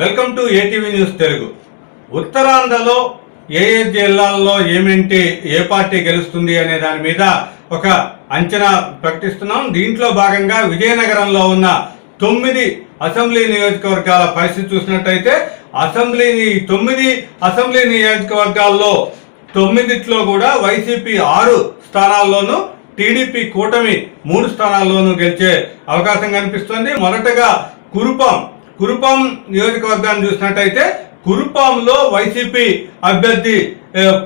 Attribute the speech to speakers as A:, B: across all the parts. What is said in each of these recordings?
A: Welcome to ATV news Telugu. ఉత్తరాంధ్రలో ఏ ఏ జిల్లాల్లో ఏమేంటి ఏ పార్టీ గెలుస్తుంది అనే దాని మీద ఒక అంచనా ప్రకటిస్తున్నాం. దీంట్లో భాగంగా విజయనగరంలో ఉన్న తొమ్మిది అసెంబ్లీ నియోజకవర్గాల పరిస్థితి చూసినట్టయితే అసెంబ్లీ తొమ్మిది అసెంబ్లీ నియోజకవర్గాల్లో తొమ్మిదిట్లో కూడా వైసీపీ ఆరు స్థానాల్లోనూ టీడీపీ కూటమి మూడు స్థానాల్లోనూ గెలిచే అవకాశం కనిపిస్తుంది. మొదటగా కురుపాం కురుపాం నియోజకవర్గాన్ని చూసినట్టయితే కురుపాంలో వైసీపీ అభ్యర్థి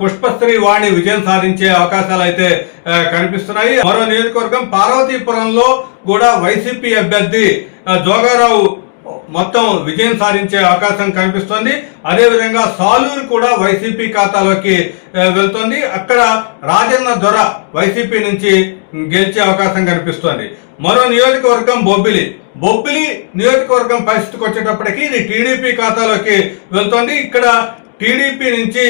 A: పుష్పశ్రీ వాణి విజయం సాధించే అవకాశాలు అయితే కనిపిస్తున్నాయి. మరో నియోజకవర్గం పార్వతీపురంలో కూడా వైసీపీ అభ్యర్థి జోగారావు మొత్తం విజయం సాధించే అవకాశం కనిపిస్తోంది. అదేవిధంగా సాలూరు కూడా వైసీపీ ఖాతాలోకి వెళ్తోంది. అక్కడ రాజన్న దొర వైసీపీ నుంచి గెలిచే అవకాశం కనిపిస్తోంది. మరో నియోజకవర్గం బొబ్బిలి. బొబ్బిలి నియోజకవర్గం పరిస్థితికి వచ్చేటప్పటికి ఇది టీడీపీ ఖాతాలోకి వెళ్తోంది. ఇక్కడ టీడీపీ నుంచి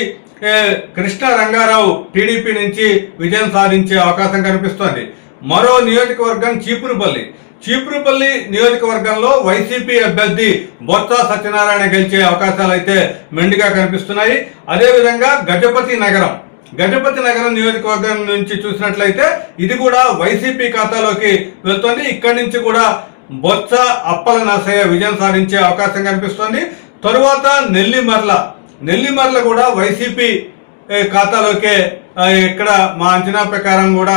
A: కృష్ణ రంగారావు టీడీపీ నుంచి విజయం సాధించే అవకాశం కనిపిస్తోంది. మరో నియోజకవర్గం చీపురుపల్లి. చీపురుపల్లి నియోజకవర్గంలో వైసీపీ అభ్యర్థి బొత్స సత్యనారాయణ గెలిచే అవకాశాలు అయితే మెండుగా కనిపిస్తున్నాయి. అదేవిధంగా గజపతి నగరం. గజపతి నగరం నియోజకవర్గం నుంచి చూసినట్లయితే ఇది కూడా వైసీపీ ఖాతాలోకి వెళ్తోంది. ఇక్కడి నుంచి కూడా బొత్స అప్పల నరసయ్య విజయం సాధించే అవకాశం కనిపిస్తోంది. తరువాత నెల్లిమర్ల. నెల్లిమర్ల కూడా వైసీపీ ఖాతాలోకే ఇక్కడ మా అంచనా ప్రకారం కూడా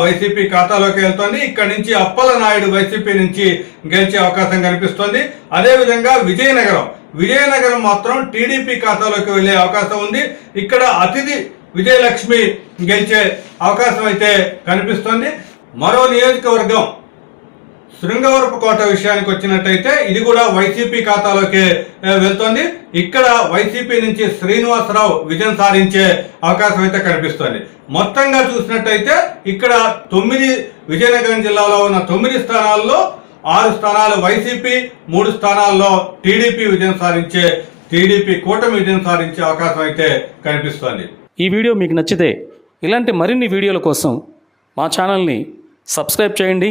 A: వైసీపీ ఖాతాలోకి వెళ్తోంది. ఇక్కడ నుంచి అప్పల నాయుడు వైసీపీ నుంచి గెలిచే అవకాశం కనిపిస్తోంది. అదేవిధంగా విజయనగరం. విజయనగరం మాత్రం టీడీపీ ఖాతాలోకి వెళ్ళే అవకాశం ఉంది. ఇక్కడ అతిథి విజయలక్ష్మి గెలిచే అవకాశం అయితే కనిపిస్తోంది. మరో నియోజకవర్గం శృంగవరపు కోట విషయానికి వచ్చినట్టయితే ఇది కూడా వైసీపీ ఖాతాలోకి వెళ్తోంది. ఇక్కడ వైసీపీ నుంచి శ్రీనివాసరావు విజయం సాధించే అవకాశం అయితే కనిపిస్తోంది. మొత్తంగా చూసినట్టయితే ఇక్కడ తొమ్మిది విజయనగరం జిల్లాలో ఉన్న తొమ్మిది స్థానాల్లో ఆరు స్థానాలు వైసీపీ మూడు స్థానాల్లో టీడీపీ విజయం సాధించే టీడీపీ కూటమి విజయం సాధించే అవకాశం అయితే కనిపిస్తోంది.
B: ఈ వీడియో మీకు నచ్చితే ఇలాంటి మరిన్ని వీడియోల కోసం మా ఛానల్ని సబ్స్క్రైబ్ చేయండి.